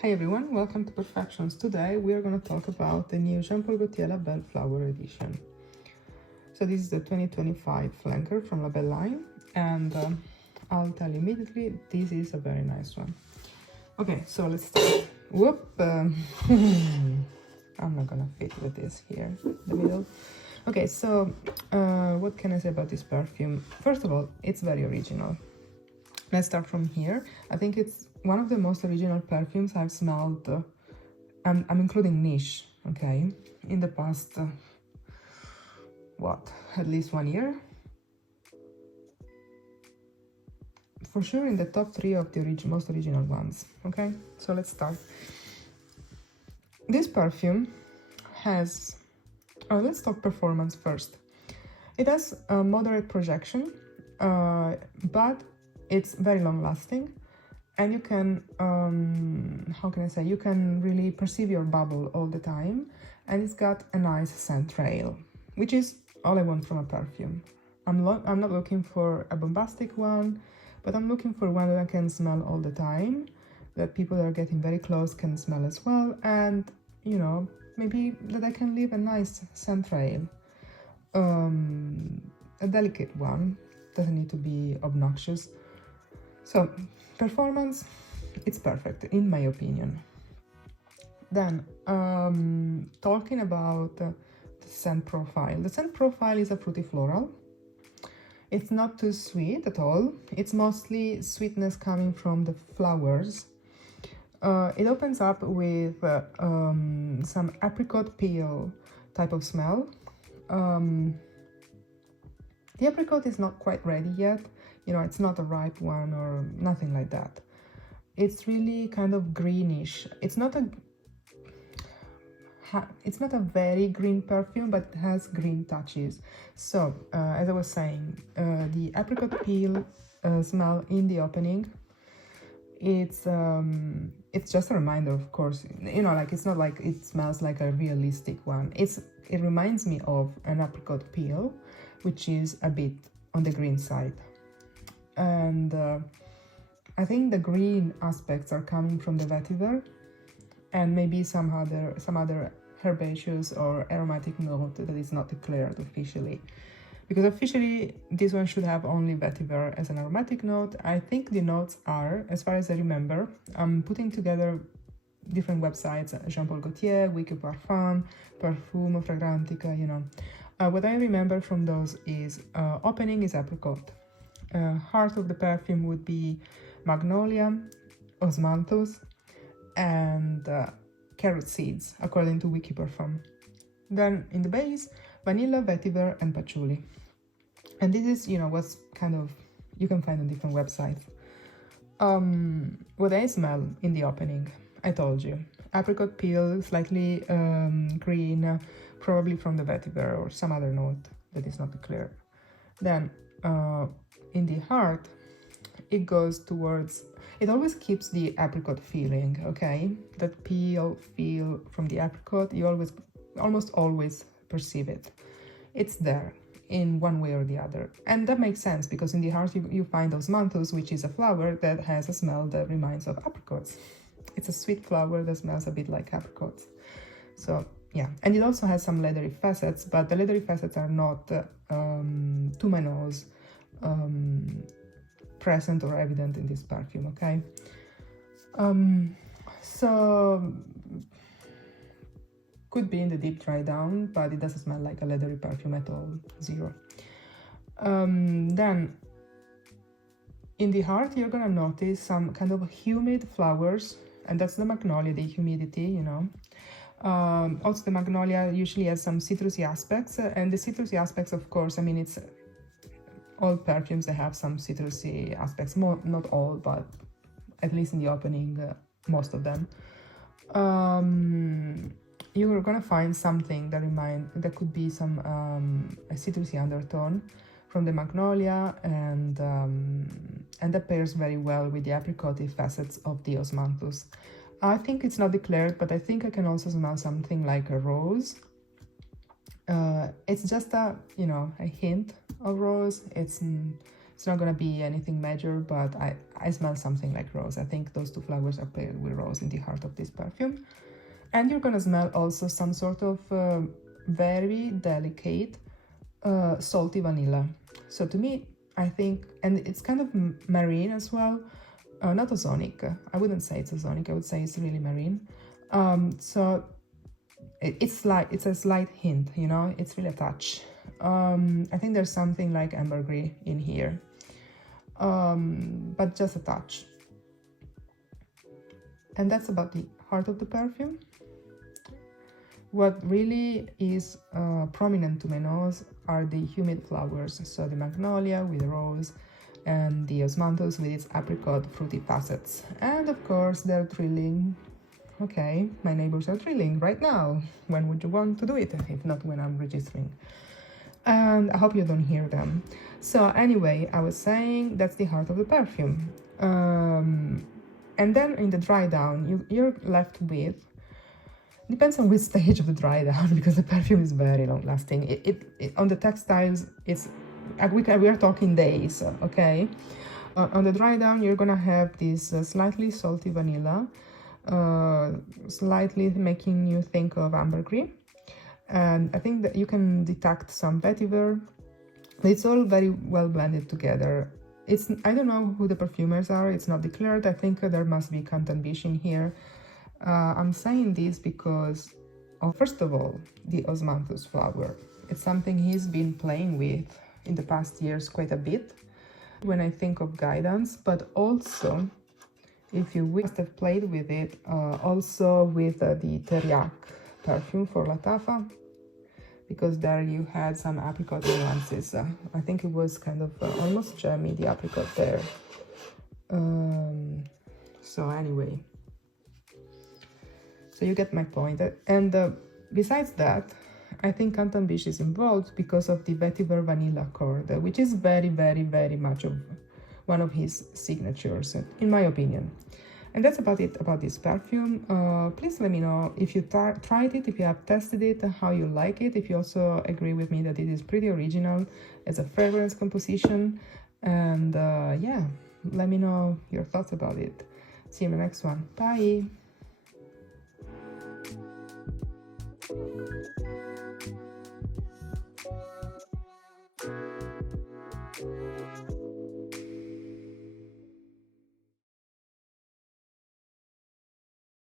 Hey everyone, welcome to Perfections. Today we are going to talk about the new Jean Paul Gaultier La Belle Flower Edition. So this is the 2025 flanker from La Belle line, and I'll tell you immediately, this is a very nice one. Okay, so let's start. Whoop! I'm not gonna fit with this here in the middle. Okay, so what can I say about this perfume? First of all, it's very original. Let's start from here. I think it's one of the most original perfumes I've smelled. I'm including niche, okay, in the past, at least 1 year. For sure in the top 3 of the most original ones, okay? So let's start. This perfume has, let's talk performance first. It has a moderate projection, but it's very long lasting, and you can, how can I say, you can really perceive your bubble all the time, and it's got a nice scent trail, which is all I want from a perfume. I'm not looking for a bombastic one, but I'm looking for one that I can smell all the time, that people that are getting very close can smell as well, and, you know, maybe that I can leave a nice scent trail. A delicate one, doesn't need to be obnoxious. So, performance, it's perfect, in my opinion. Then, talking about the scent profile. The scent profile is a fruity floral. It's not too sweet at all. It's mostly sweetness coming from the flowers. It opens up with some apricot peel type of smell. The apricot is not quite ready yet. You know, it's not a ripe one or nothing like that. It's really kind of greenish. It's not a very green perfume, but it has green touches. So, as I was saying, the apricot peel smell in the opening, it's just a reminder, of course. You know, like, it's not like it smells like a realistic one. It reminds me of an apricot peel, which is a bit on the green side. And I think the green aspects are coming from the vetiver and maybe some other herbaceous or aromatic note that is not declared officially, because officially this one should have only vetiver as an aromatic note. I think the notes are, as far as I remember, I'm putting together different websites, Jean Paul Gaultier, Wiki Perfume, Perfume, Fragrantica, you know. What I remember from those is opening is apricot. Heart of the perfume would be magnolia, osmanthus, and carrot seeds, according to Wiki Perfume. Then in the base, vanilla, vetiver, and patchouli. And this is, you know, what's kind of, you can find on different websites. What I smell in the opening, I told you, apricot peel, slightly green, probably from the vetiver or some other note that is not clear. Then in the heart, it goes towards, it always keeps the apricot feeling, okay? That peel feel from the apricot, you almost always perceive it. It's there in one way or the other. And that makes sense, because in the heart you find osmanthus, which is a flower that has a smell that reminds of apricots. It's a sweet flower that smells a bit like apricots. So yeah, and it also has some leathery facets, but the leathery facets are not, to my nose, present or evident in this perfume, okay? So could be in the deep dry down, but it doesn't smell like a leathery perfume at all, zero. Then in the heart, you're gonna notice some kind of humid flowers, and that's the magnolia, the humidity, you know. Also the magnolia usually has some citrusy aspects, and the citrusy aspects, of course, I mean, it's all perfumes that have some citrusy aspects, not all, but at least in the opening, most of them. You're gonna find something that could be some a citrusy undertone from the magnolia, and that pairs very well with the apricot facets of the osmanthus. I think it's not declared, but I think I can also smell something like a rose. It's just a, you know, a hint of rose. It's It's not gonna be anything major, but I smell something like rose. I think those two flowers are paired with rose in the heart of this perfume. And you're gonna smell also some sort of very delicate salty vanilla. So to me, I think, and it's kind of marine as well, not ozonic. I wouldn't say it's ozonic, I would say it's really marine. So it's a slight hint, you know, it's really a touch. I think there's something like ambergris in here, but just a touch. And that's about the heart of the perfume. What really is prominent to my nose are the humid flowers, so the magnolia with the rose and the osmanthus with its apricot fruity facets. And of course they're thrilling. Okay, my neighbors are thrilling right now. When would you want to do it? If not when I'm registering. And I hope you don't hear them. So anyway, I was saying that's the heart of the perfume. And then in the dry down, you're left with, depends on which stage of the dry down, because the perfume is very long lasting. It on the textiles, we are talking days, okay? On the dry down, you're gonna have this slightly salty vanilla, slightly making you think of ambergris. And I think that you can detect some vetiver. It's all very well blended together. I don't know who the perfumers are, it's not declared. I think there must be Canton Biche in here. I'm saying this because, first of all, the osmanthus flower. It's something he's been playing with in the past years quite a bit when I think of guidance, but also, if you must have played with it, also with the teriyaki perfume for Latafa, because there you had some apricot nuances. I think it was kind of almost jammy, the apricot there. So anyway, so you get my point. And besides that, I think Canton Biche is involved because of the vetiver vanilla chord, which is very, very, very much of one of his signatures, in my opinion. And that's about it about this perfume. Please let me know if you tried it, if you have tested it, how you like it, if you also agree with me that it is pretty original as a fragrance composition. And yeah, let me know your thoughts about it. See you in the next one. Bye!